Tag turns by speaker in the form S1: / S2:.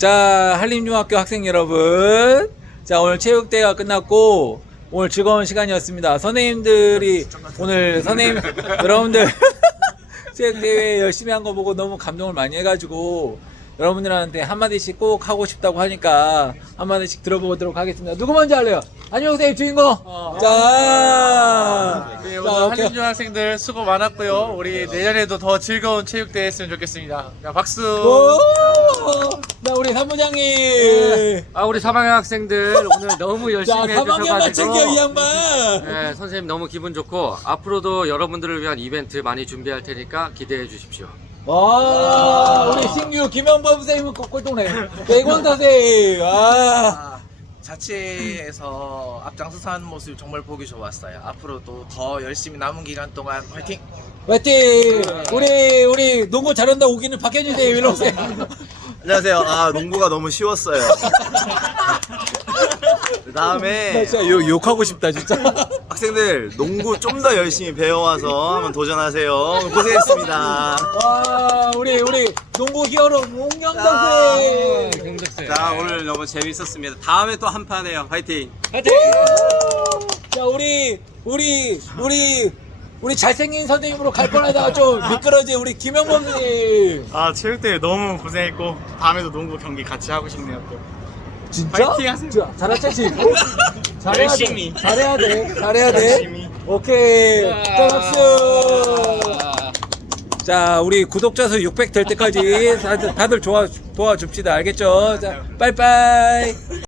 S1: 자, 한림중학교 학생 여러분. 자, 오늘 체육대회가 끝났고, 오늘 즐거운 시간이었습니다. 선생님들이, 오늘 여러분들, 체육대회 열심히 한 거 보고 너무 감동을 많이 해가지고, 여러분들한테 한마디씩 꼭 하고 싶다고 하니까, 한마디씩 들어보도록 하겠습니다. 누구 먼저 할래요? 안녕하세요, 주인공! 자,
S2: 네,
S1: 자,
S2: 오늘
S1: 오케이.
S2: 한림중학생들 수고 많았고요. 우리 내년에도 더 즐거운 체육대회 했으면 좋겠습니다. 자, 박수.
S1: 오! 자, 우리 사무장님!
S3: 우리 3학년 학생들 오늘 너무
S1: 자,
S3: 열심히
S1: 3학년만 챙겨, 이
S3: 해주셔가지고
S1: 양반!
S3: 네, 선생님 너무 기분 좋고 앞으로도 여러분들을 위한 이벤트 많이 준비할 테니까 기대해 주십시오.
S1: 와, 우리 신규 김영범 선생님은 꼴등네. 백원 선생님,
S4: 자체에서 앞장서서 하는 모습 정말 보기 좋았어요. 앞으로도 더 열심히 남은 기간 동안 화이팅!
S1: 화이팅! 우리 농구 잘한다 오기는 박현준 선생님, 일로 오세요.
S5: 안녕하세요. 농구가 너무 쉬웠어요. 그
S1: 나
S5: 다음에
S1: 진짜 욕하고 싶다, 진짜.
S5: 학생들 농구 좀 더 열심히 배워와서 한번 도전하세요. 고생했습니다.
S1: 와, 우리 농구 히어로 몽영 선생.
S6: 자, 오늘 너무 재밌었습니다. 다음에 또 한 판 해요. 화이팅!
S1: 자, 우리 잘생긴 선생님으로 갈 뻔하다가 좀 미끄러진 우리 김영범 선생님.
S7: 체육대회 너무 고생했고 다음에도 농구 경기 같이 하고 싶네요 또.
S1: 진짜?
S7: 파이팅 하세요.
S1: 잘하지?
S7: 열심히.
S1: 잘해야 돼.
S7: 열심히.
S1: 오케이. 자, 박수. 자, 우리 구독자 수 600 될 때까지 다들 도와줍시다. 알겠죠? 자, 빠이빠이.